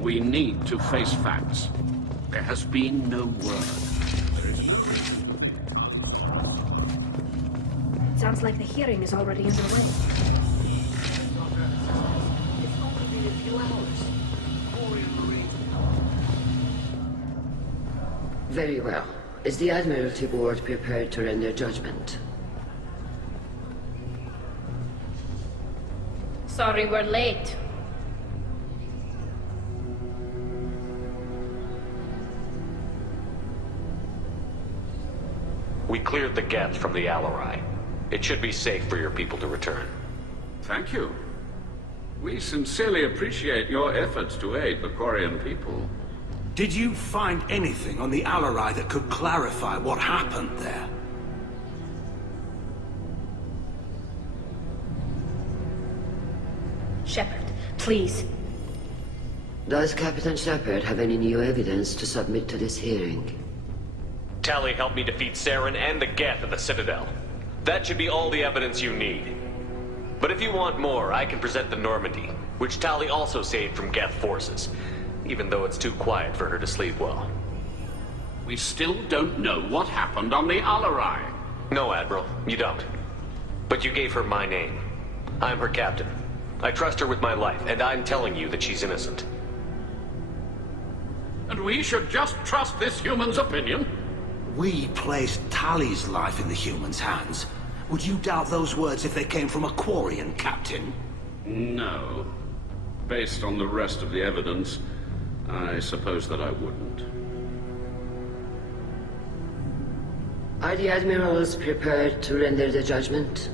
We need to face facts. There has been no word. Sounds like the hearing is already underway. It's only been a few hours. Very well. Is the Admiralty Board prepared to render judgment? Sorry we're late. We cleared the Geth from the Alarai. It should be safe for your people to return. Thank you. We sincerely appreciate your efforts to aid the Quarian people. Did you find anything on the Alarai that could clarify what happened there? Shepard, please. Does Captain Shepard have any new evidence to submit to this hearing? Tali helped me defeat Saren and the Geth at the Citadel. That should be all the evidence you need. But if you want more, I can present the Normandy, which Tali also saved from Geth forces, even though it's too quiet for her to sleep well. We still don't know what happened on the Alarai. No, Admiral, you don't. But you gave her my name. I'm her captain. I trust her with my life, and I'm telling you that she's innocent. And we should just trust this human's opinion? We placed Tali's life in the humans' hands. Would you doubt those words if they came from a Quarian, Captain? No. Based on the rest of the evidence, I suppose that I wouldn't. Are the Admirals prepared to render the judgment?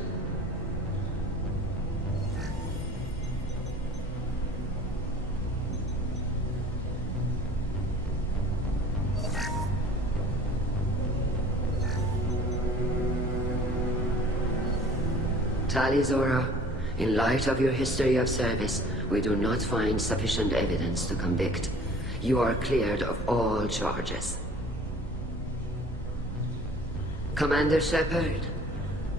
Tali Zora, in light of your history of service, we do not find sufficient evidence to convict. You are cleared of all charges. Commander Shepard,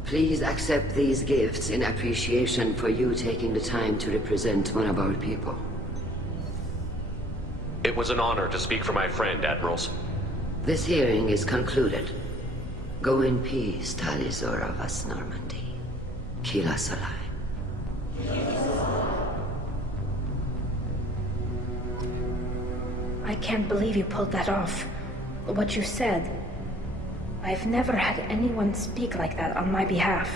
please accept these gifts in appreciation for you taking the time to represent one of our people. It was an honor to speak for my friend, Admirals. This hearing is concluded. Go in peace, Tali Zora Vas Normandy. Kila Solai. I can't believe you pulled that off. What you said. I've never had anyone speak like that on my behalf.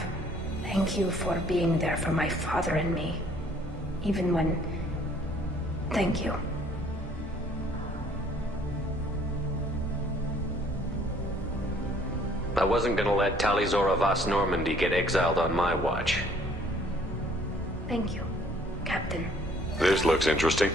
Thank you for being there for my father and me. Even when... Thank you. I wasn't gonna let Tali Zora Vas Normandy get exiled on my watch. Thank you, Captain. This looks interesting.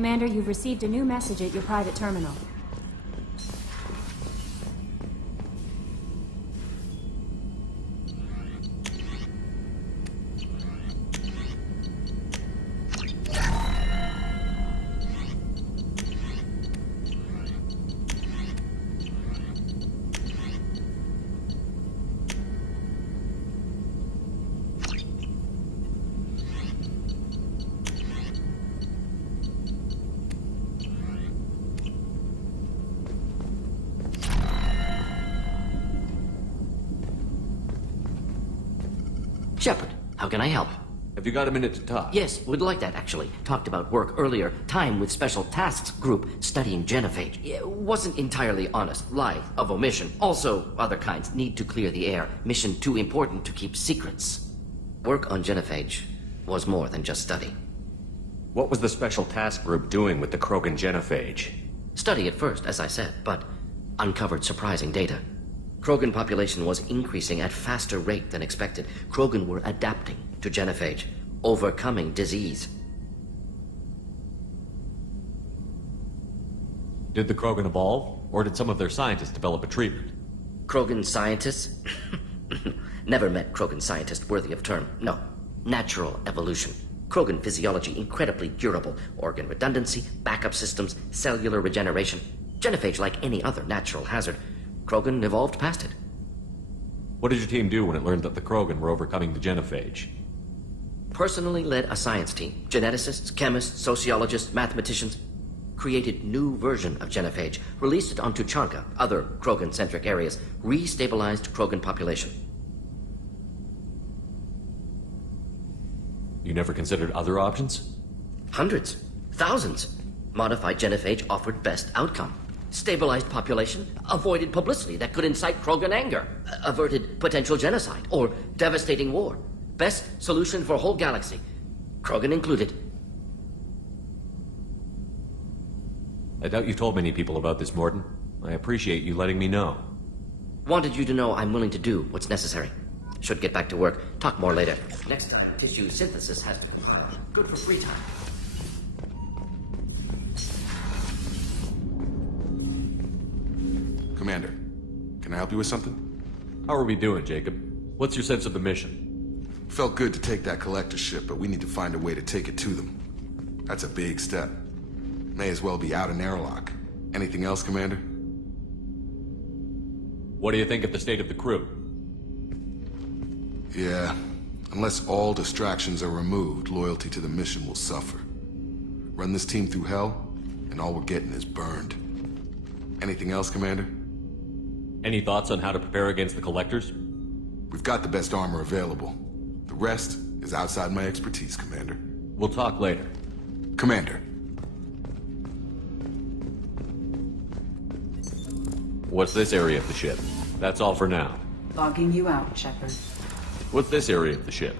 Commander, you've received a new message at your private terminal. Shepard, how can I help? Have you got a minute to talk? Yes, would like that, actually. Talked about work earlier. Time with Special Tasks Group studying genophage. It wasn't entirely honest. Lie of omission. Also, other kinds. Need to clear the air. Mission too important to keep secrets. Work on genophage was more than just study. What was the Special Task Group doing with the Krogan genophage? Study at first, as I said, but uncovered surprising data. Krogan population was increasing at faster rate than expected. Krogan were adapting to genophage, overcoming disease. Did the Krogan evolve, or did some of their scientists develop a treatment? Krogan scientists? Never met Krogan scientist worthy of term. No. Natural evolution. Krogan physiology incredibly durable. Organ redundancy, backup systems, cellular regeneration. Genophage like any other natural hazard. Krogan evolved past it. What did your team do when it learned that the Krogan were overcoming the genophage? Personally led a science team. Geneticists, chemists, sociologists, mathematicians. Created new version of genophage. Released it on Tuchanka, other Krogan-centric areas. Restabilized Krogan population. You never considered other options? Hundreds. Thousands. Modified genophage offered best outcome. Stabilized population, avoided publicity that could incite Krogan anger, averted potential genocide or devastating war. Best solution for whole galaxy, Krogan included. I doubt you told many people about this, Mordin. I appreciate you letting me know. Wanted you to know I'm willing to do what's necessary. Should get back to work. Talk more later. Next time, tissue synthesis has to be good for free time. Commander, can I help you with something? How are we doing, Jacob? What's your sense of the mission? Felt good to take that collector ship, but we need to find a way to take it to them. That's a big step. May as well be out in airlock. Anything else, Commander? What do you think of the state of the crew? Yeah, unless all distractions are removed, loyalty to the mission will suffer. Run this team through hell, and all we're getting is burned. Anything else, Commander? Any thoughts on how to prepare against the collectors? We've got the best armor available. The rest is outside my expertise, Commander. We'll talk later. Commander. What's this area of the ship? That's all for now. Logging you out, Shepard. What's this area of the ship?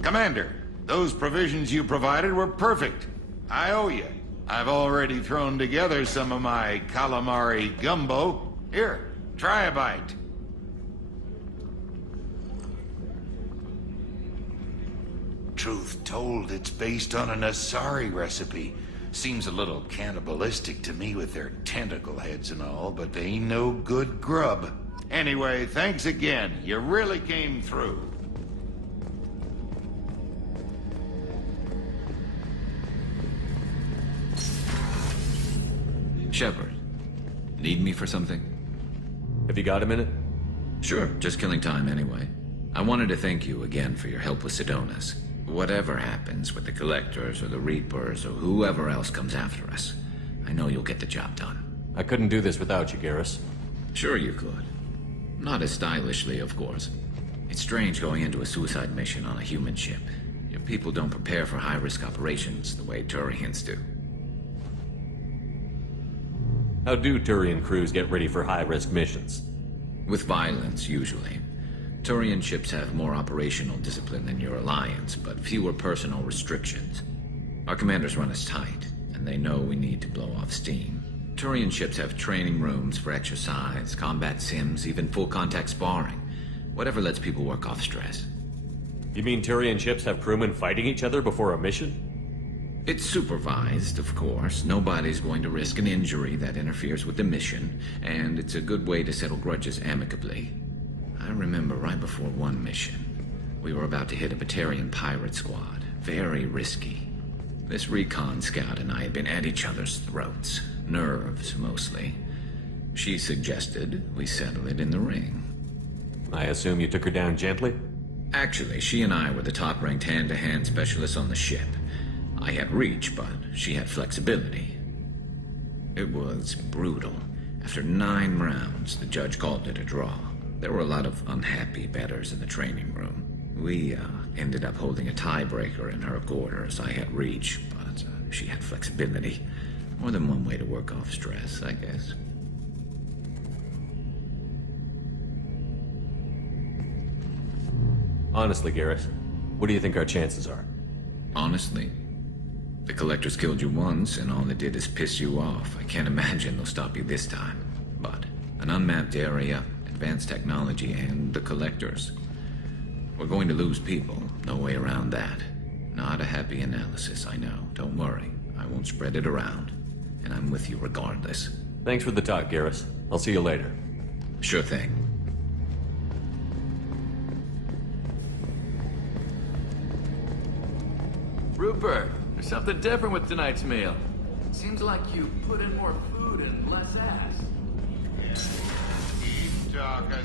Commander, those provisions you provided were perfect. I owe you. I've already thrown together some of my calamari gumbo. Here, try a bite. Truth told, it's based on an Asari recipe. Seems a little cannibalistic to me with their tentacle heads and all, but they ain't no good grub. Anyway, thanks again. You really came through. Shepard, need me for something? Have you got a minute? Sure, just killing time anyway. I wanted to thank you again for your help with Sidonis. Whatever happens with the Collectors or the Reapers or whoever else comes after us, I know you'll get the job done. I couldn't do this without you, Garrus. Sure you could. Not as stylishly, of course. It's strange going into a suicide mission on a human ship. Your people don't prepare for high-risk operations the way Turians do. How do Turian crews get ready for high-risk missions? With violence, usually. Turian ships have more operational discipline than your alliance, but fewer personal restrictions. Our commanders run us tight, and they know we need to blow off steam. Turian ships have training rooms for exercise, combat sims, even full-contact sparring. Whatever lets people work off stress. You mean Turian ships have crewmen fighting each other before a mission? It's supervised, of course. Nobody's going to risk an injury that interferes with the mission, and it's a good way to settle grudges amicably. I remember right before one mission, we were about to hit a Batarian pirate squad. Very risky. This recon scout and I had been at each other's throats. Nerves, mostly. She suggested we settle it in the ring. I assume you took her down gently? Actually, she and I were the top-ranked hand-to-hand specialists on the ship. I had reach, but she had flexibility. It was brutal. After 9 rounds, the judge called it a draw. There were a lot of unhappy bettors in the training room. We ended up holding a tiebreaker in her quarters. I had reach, but she had flexibility. More than one way to work off stress, I guess. Honestly, Garrus, what do you think our chances are? Honestly? The Collectors killed you once, and all they did is piss you off. I can't imagine they'll stop you this time. But an unmapped area, advanced technology, and the Collectors. We're going to lose people. No way around that. Not a happy analysis, I know. Don't worry. I won't spread it around. And I'm with you regardless. Thanks for the talk, Garrus. I'll see you later. Sure thing. Rupert, there's something different with tonight's meal. Seems like you put in more food and less ass. Keep talking.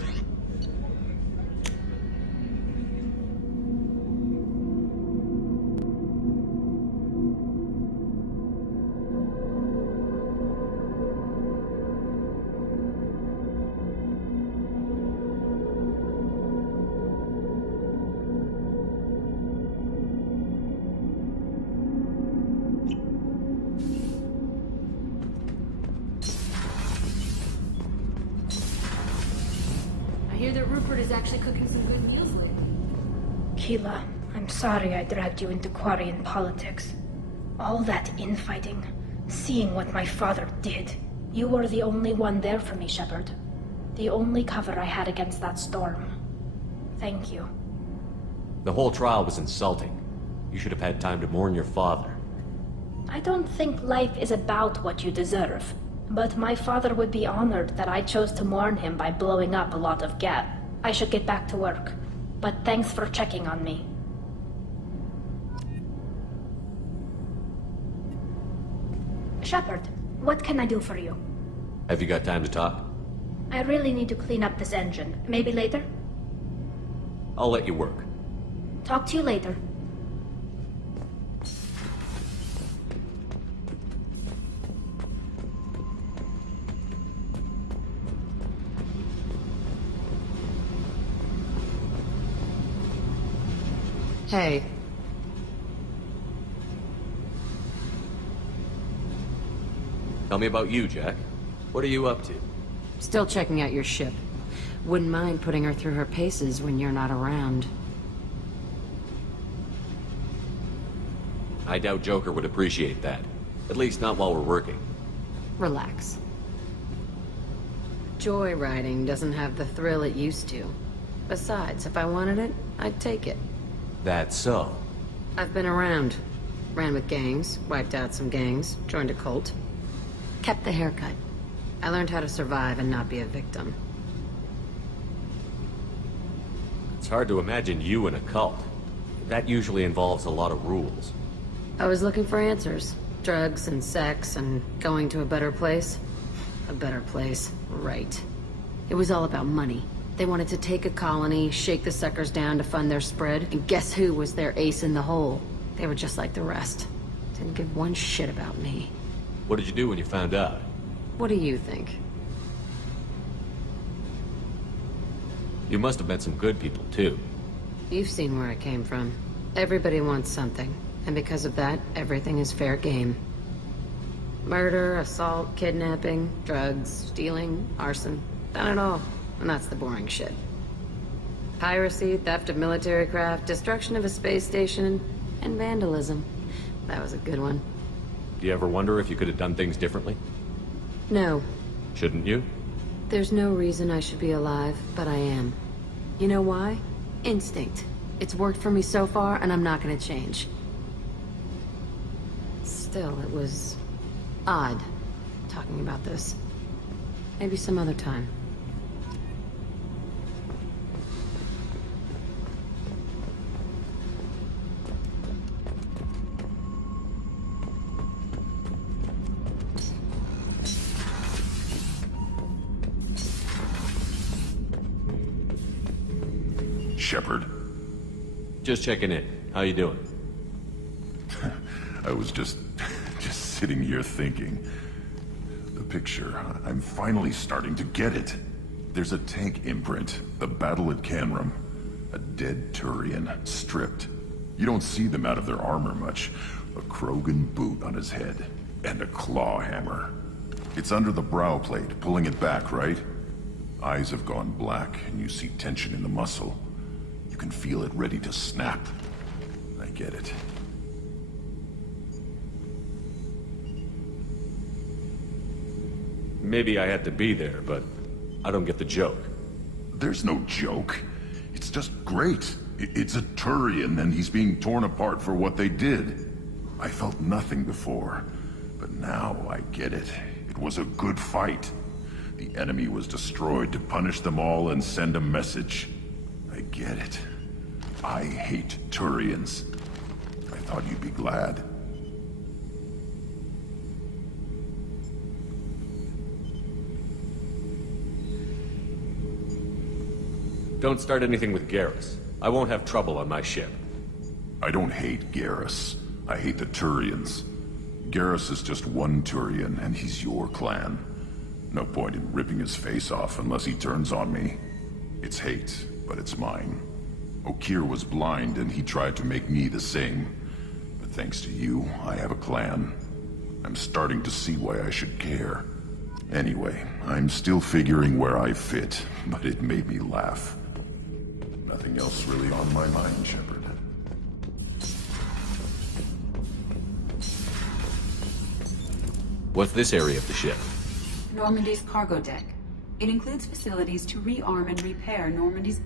I hear that Rupert is actually cooking some good meals lately. Keela, I'm sorry I dragged you into Quarian politics. All that infighting, seeing what my father did. You were the only one there for me, Shepard. The only cover I had against that storm. Thank you. The whole trial was insulting. You should have had time to mourn your father. I don't think life is about what you deserve. But my father would be honored that I chose to mourn him by blowing up a lot of Geth. I should get back to work. But thanks for checking on me. Shepard, what can I do for you? Have you got time to talk? I really need to clean up this engine. Maybe later? I'll let you work. Talk to you later. Hey. Tell me about you, Jack. What are you up to? Still checking out your ship. Wouldn't mind putting her through her paces when you're not around. I doubt Joker would appreciate that. At least not while we're working. Relax. Joyriding doesn't have the thrill it used to. Besides, if I wanted it, I'd take it. That's so. I've been around. Ran with gangs, wiped out some gangs, joined a cult. Kept the haircut. I learned how to survive and not be a victim. It's hard to imagine you in a cult. That usually involves a lot of rules. I was looking for answers. Drugs and sex and going to a better place. A better place, right. It was all about money. They wanted to take a colony, shake the suckers down to fund their spread, and guess who was their ace in the hole? They were just like the rest. Didn't give one shit about me. What did you do when you found out? What do you think? You must have met some good people, too. You've seen where I came from. Everybody wants something, and because of that, everything is fair game. Murder, assault, kidnapping, drugs, stealing, arson. Done it all. And that's the boring shit. Piracy, theft of military craft, destruction of a space station, and vandalism. That was a good one. Do you ever wonder if you could have done things differently? No. Shouldn't you? There's no reason I should be alive, but I am. You know why? Instinct. It's worked for me so far, and I'm not gonna change. Still, it was odd talking about this. Maybe some other time. Shepard. Just checking in. How you doing? I was just sitting here thinking. The picture, I'm finally starting to get it. There's a tank imprint, the battle at Canrum. A dead Turian, stripped. You don't see them out of their armor much. A Krogan boot on his head, and a claw hammer. It's under the brow plate, pulling it back, right? Eyes have gone black, and you see tension in the muscle. You can feel it ready to snap. I get it. Maybe I had to be there, but I don't get the joke. There's no joke. It's just great. It's a Turian, and he's being torn apart for what they did. I felt nothing before, but now I get it. It was a good fight. The enemy was destroyed to punish them all and send a message. I get it. I hate Turians. I thought you'd be glad. Don't start anything with Garrus. I won't have trouble on my ship. I don't hate Garrus. I hate the Turians. Garrus is just one Turian, and he's your clan. No point in ripping his face off unless he turns on me. It's hate, but it's mine. Okir was blind, and he tried to make me the same. But thanks to you, I have a clan. I'm starting to see why I should care. Anyway, I'm still figuring where I fit, but it made me laugh. Nothing else really on my mind, Shepard. What's this area of the ship? Normandy's cargo deck. It includes facilities to rearm and repair Normandy's...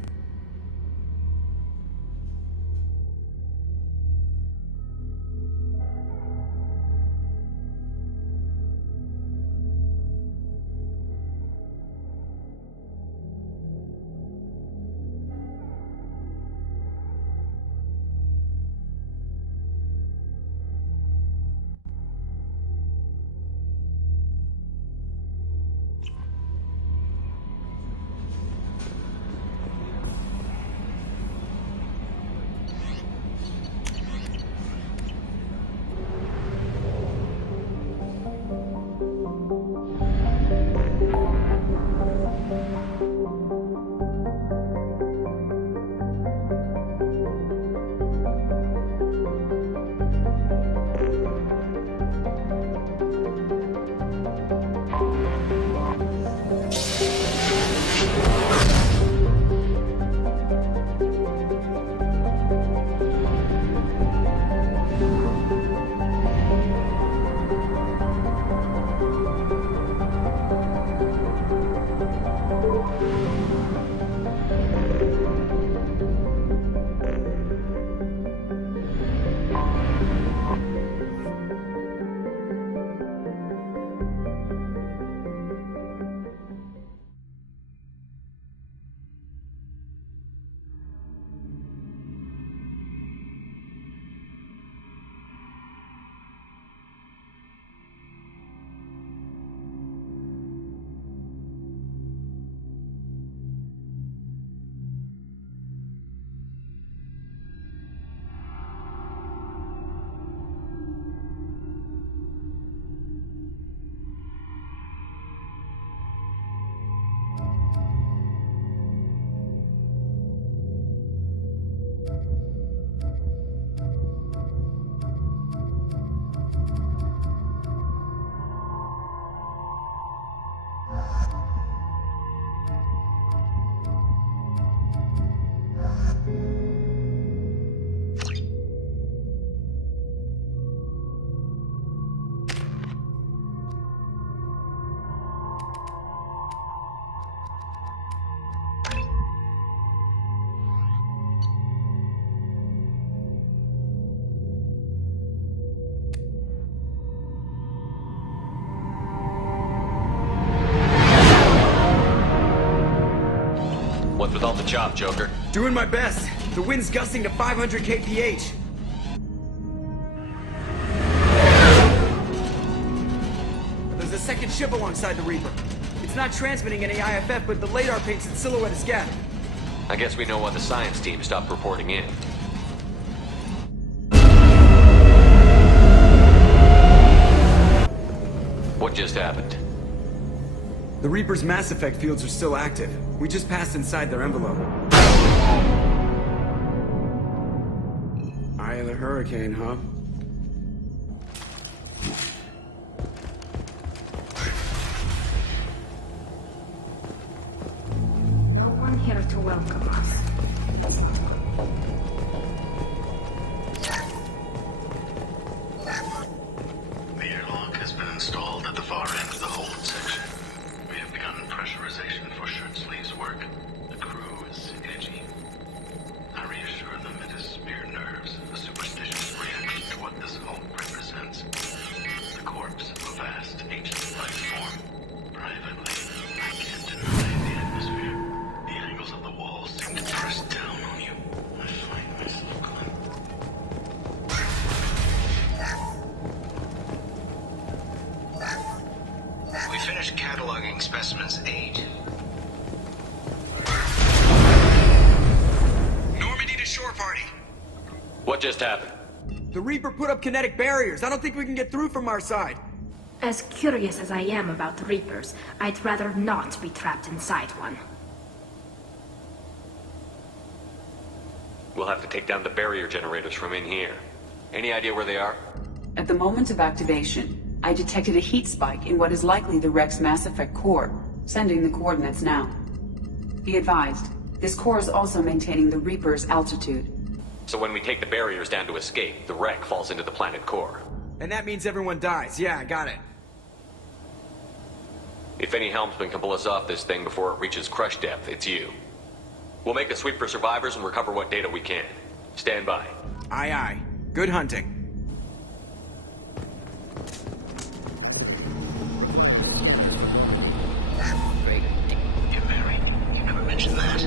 off the chop, Joker. Doing my best. The wind's gusting to 500 kph. There's a second ship alongside the Reaper. It's not transmitting any IFF, but the radar paints its silhouette as Geth. I guess we know why the science team stopped reporting in. What just happened? The Reaper's mass effect fields are still active. We just passed inside their envelope. Eye of the hurricane, huh? No one here to welcome us. The airlock has been installed at the far end of the hold section. We have begun pressurization for shirt sleeves work. The crew is edgy. I reassure them it is mere nerves, a superstitious reaction to what this hulk represents. The corpse of a vast ancient life form. Privately, I can't deny the atmosphere. The angles of the walls seem to press down on you. I find myself gone. We finished cataloging specimens 8. Normandy to shore party. What just happened? The Reaper put up kinetic barriers. I don't think we can get through from our side. As curious as I am about the Reapers, I'd rather not be trapped inside one. We'll have to take down the barrier generators from in here. Any idea where they are? At the moment of activation, I detected a heat spike in what is likely the Rex Mass Effect core, sending the coordinates now. Be advised, this core is also maintaining the Reaper's altitude. So when we take the barriers down to escape, the wreck falls into the planet core. And that means everyone dies. Yeah, I got it. If any helmsman can pull us off this thing before it reaches crush depth, it's you. We'll make a sweep for survivors and recover what data we can. Stand by. Aye, aye. Good hunting. You're married. You never mentioned that.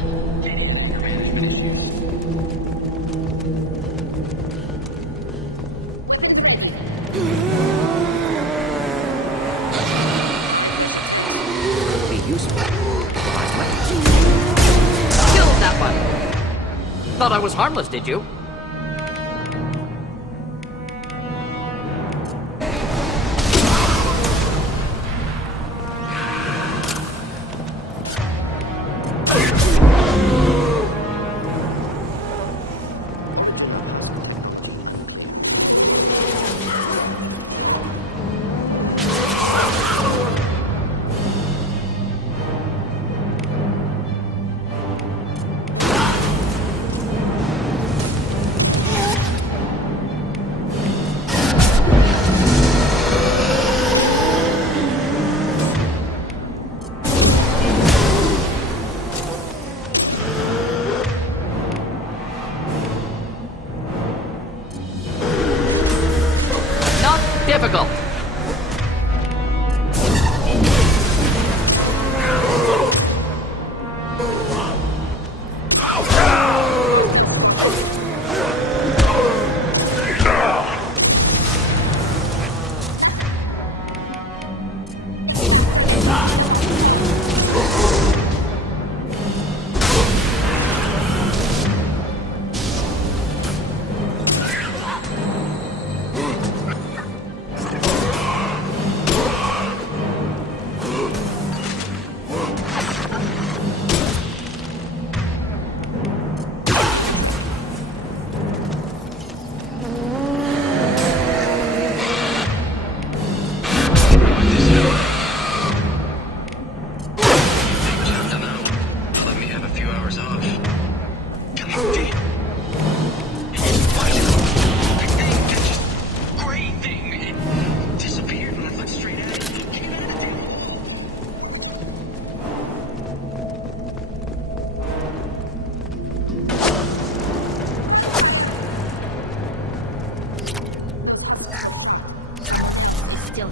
Be useful. Provide weapons. Killed that one! Thought I was harmless, did you? Difficult.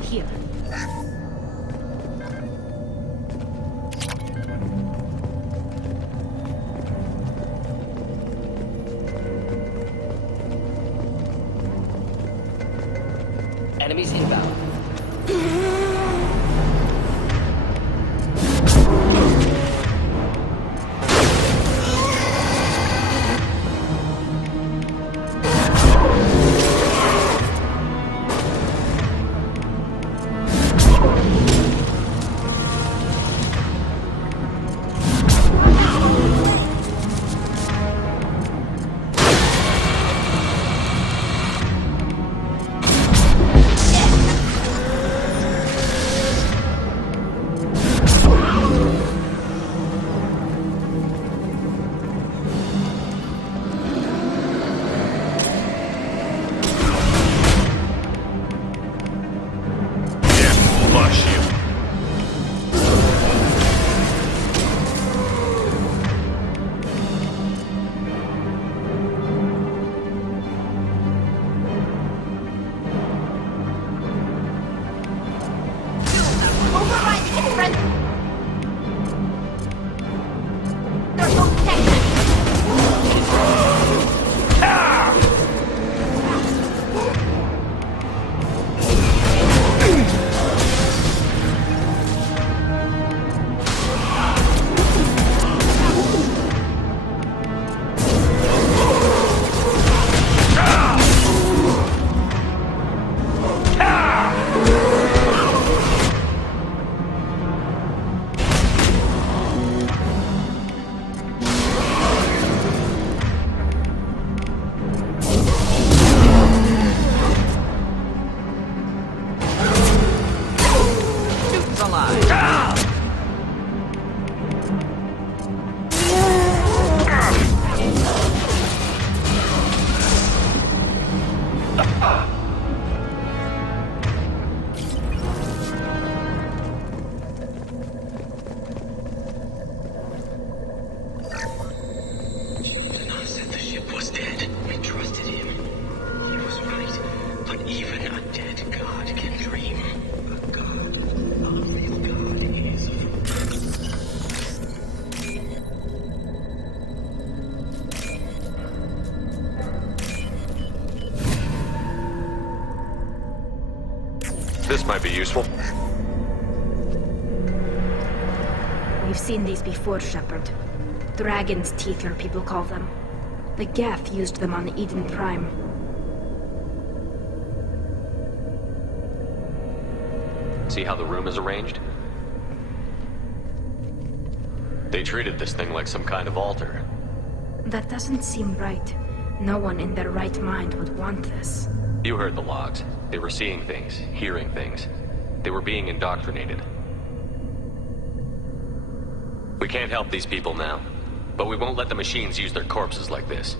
Here. Enemies inbound. This might be useful. We've seen these before, Shepard. Dragon's teeth, your people call them. The Geth used them on Eden Prime. See how the room is arranged? They treated this thing like some kind of altar. That doesn't seem right. No one in their right mind would want this. You heard the logs. They were seeing things, hearing things. They were being indoctrinated. We can't help these people now, but we won't let the machines use their corpses like this.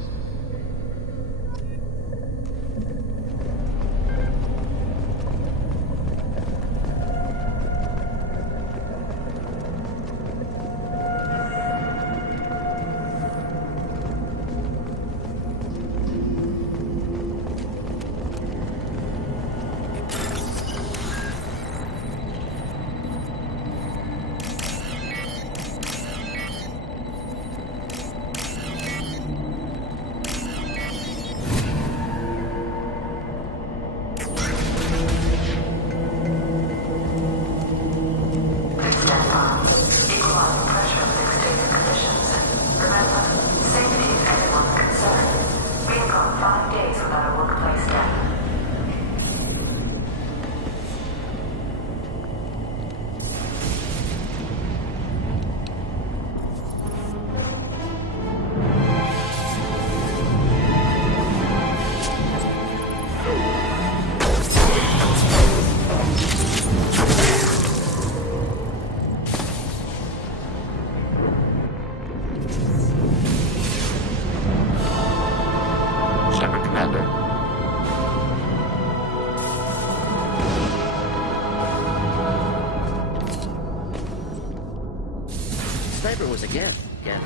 Was a gift. Yeah.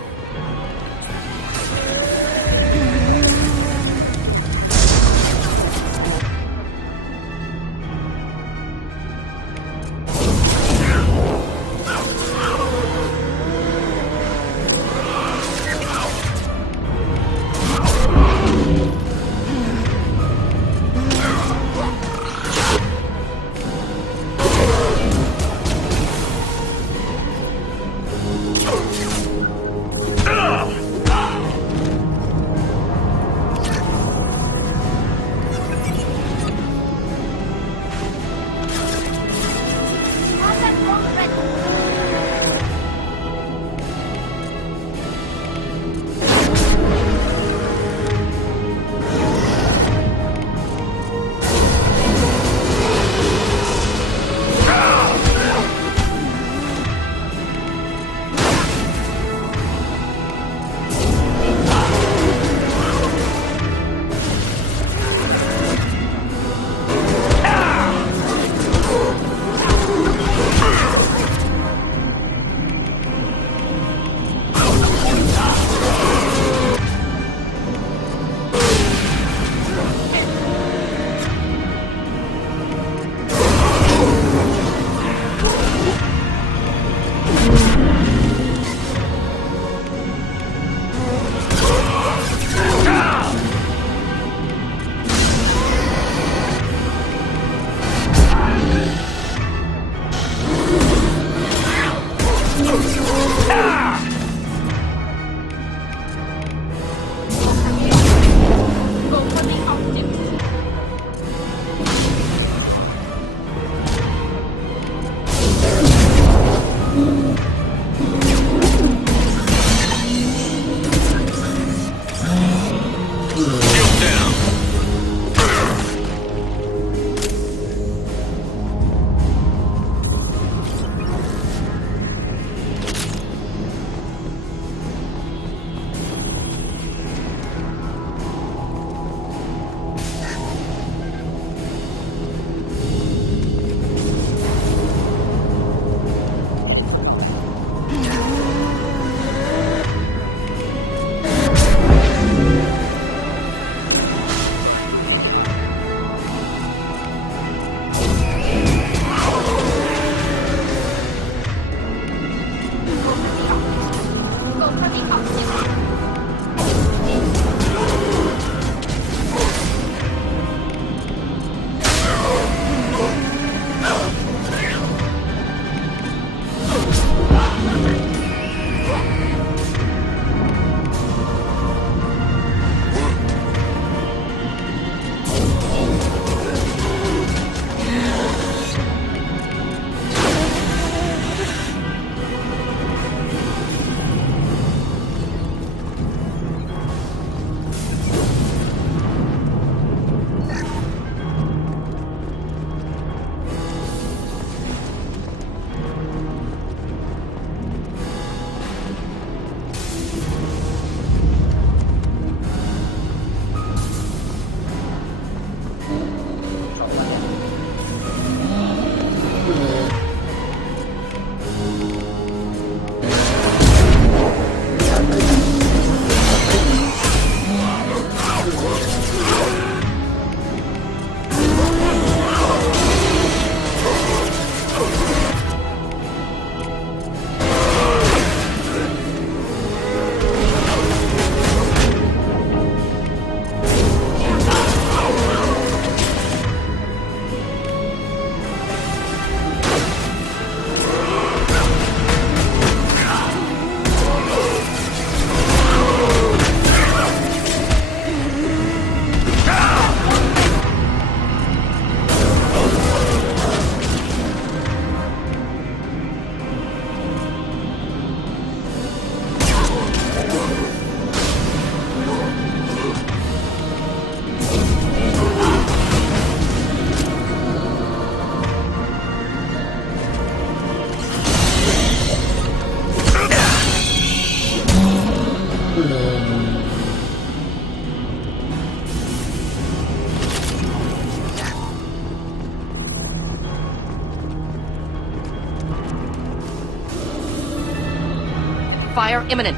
Fire imminent.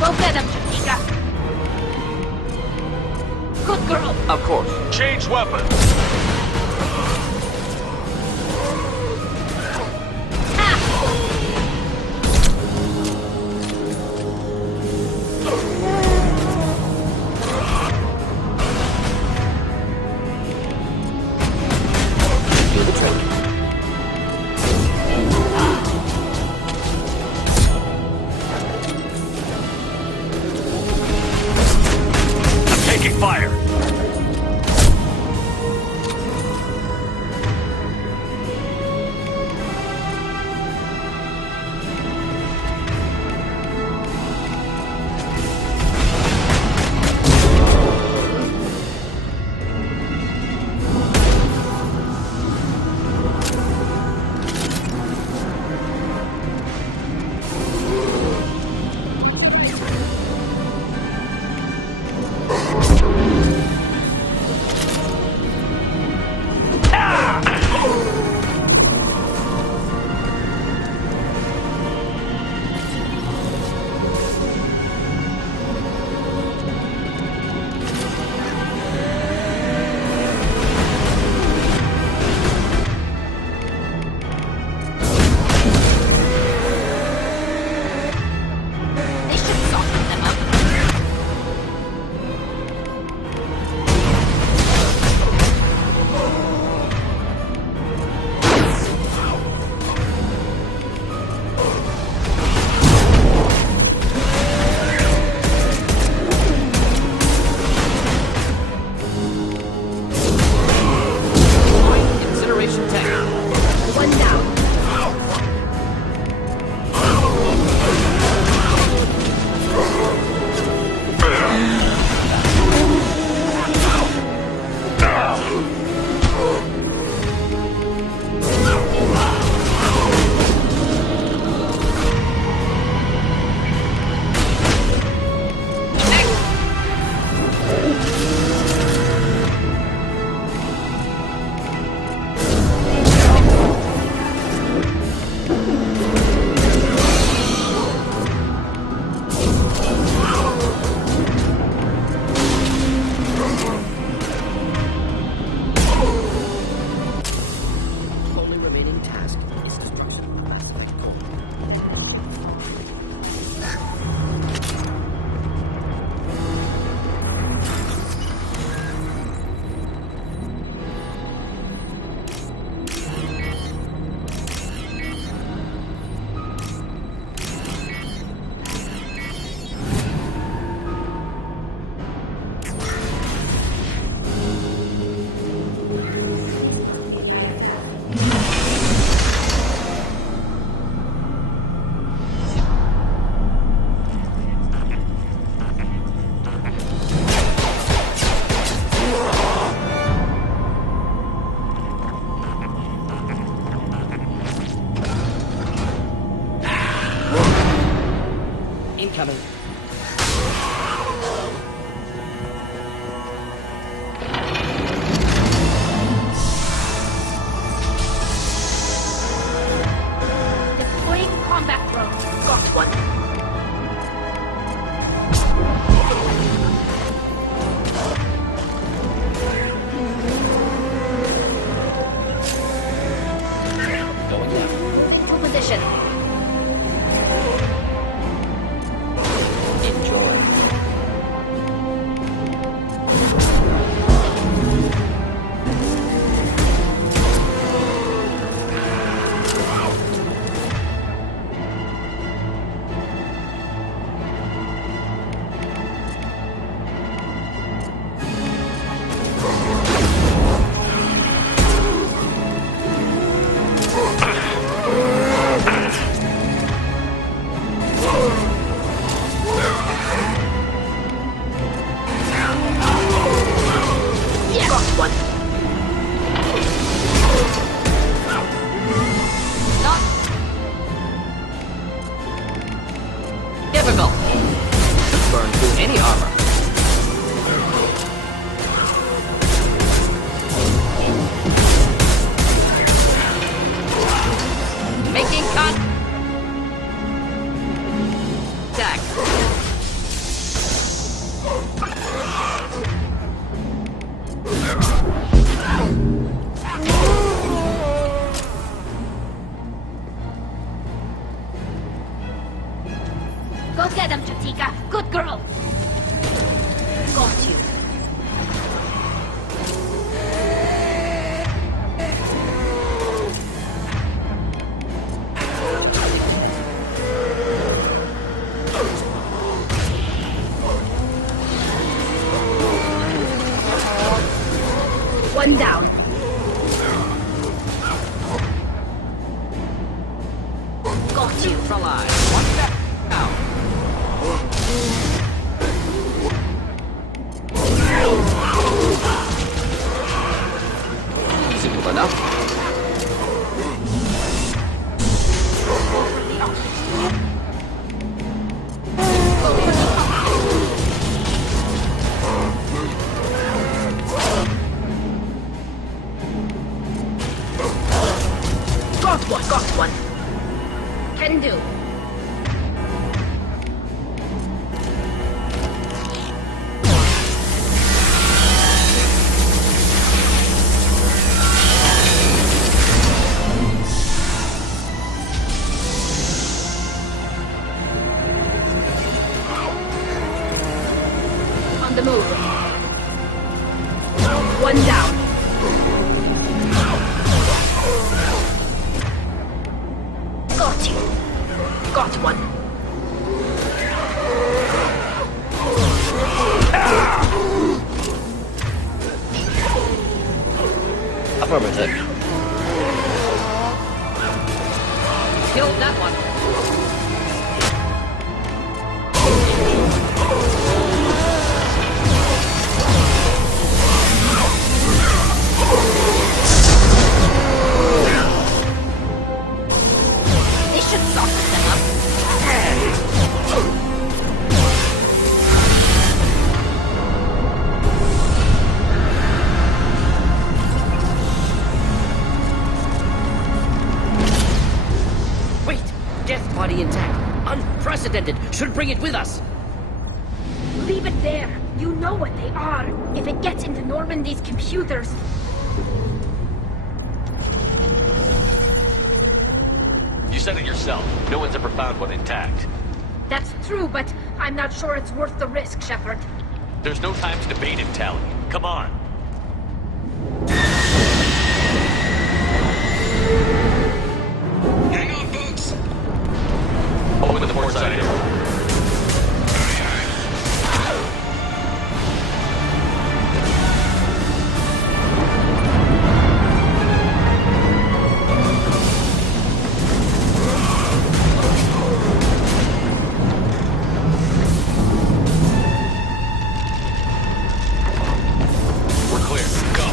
Go get him, Chiquita. Good girl. Of course. Change weapons. Do the trick. I'm taking fire. incoming. Deploying combat drone. Got one. Going down. Full position. Enjoy. Difficult. Burn through any armor. Making contact. Go get him, Chatika. Good girl. Got you. One down. Got you. Neutralize. One down. Simple enough. Got one. Can do. On the move. One down. Got you. Got one. Affirmative. Killed that one. They should soften them up. Wait! Death body intact. Unprecedented. Should bring it with us. Leave it there. You know what they are. If it gets into Normandy's computers... You said it yourself. No one's ever found one intact. That's true, but I'm not sure it's worth the risk, Shepard. There's no time to debate it, Tally. Come on. Hang on, folks. Open the port side door. We're clear. Go.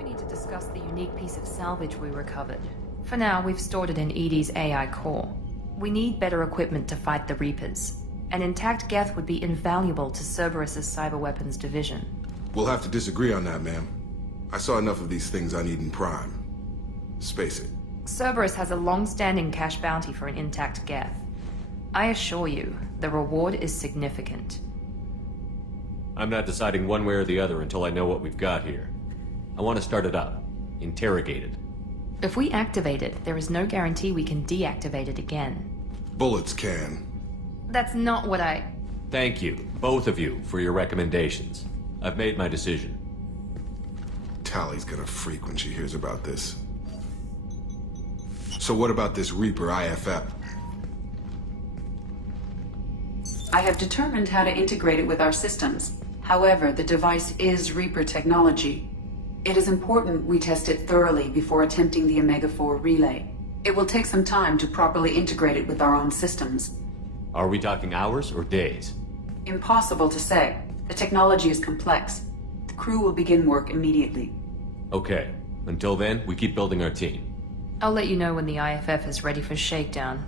We need to discuss the unique piece of salvage we recovered. For now, we've stored it in EDI's AI core. We need better equipment to fight the Reapers. An intact Geth would be invaluable to Cerberus's cyber weapons division. We'll have to disagree on that, ma'am. I saw enough of these things I need in Prime. Space it. Cerberus has a long-standing cash bounty for an intact Geth. I assure you, the reward is significant. I'm not deciding one way or the other until I know what we've got here. I want to start it up. Interrogate it. If we activate it, there is no guarantee we can deactivate it again. Bullets can. That's not what I... Thank you, both of you, for your recommendations. I've made my decision. Tally's gonna freak when she hears about this. So what about this Reaper IFF? I have determined how to integrate it with our systems. However, the device is Reaper technology. It is important we test it thoroughly before attempting the Omega-4 relay. It will take some time to properly integrate it with our own systems. Are we talking hours or days? Impossible to say. The technology is complex. The crew will begin work immediately. Okay. Until then, we keep building our team. I'll let you know when the IFF is ready for shakedown.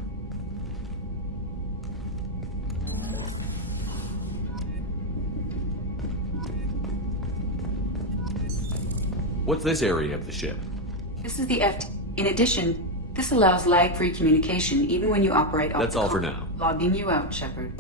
What's this area of the ship? This is the FT. In addition, this allows lag-free communication even when you operate off That's all for now. Logging you out, Shepard.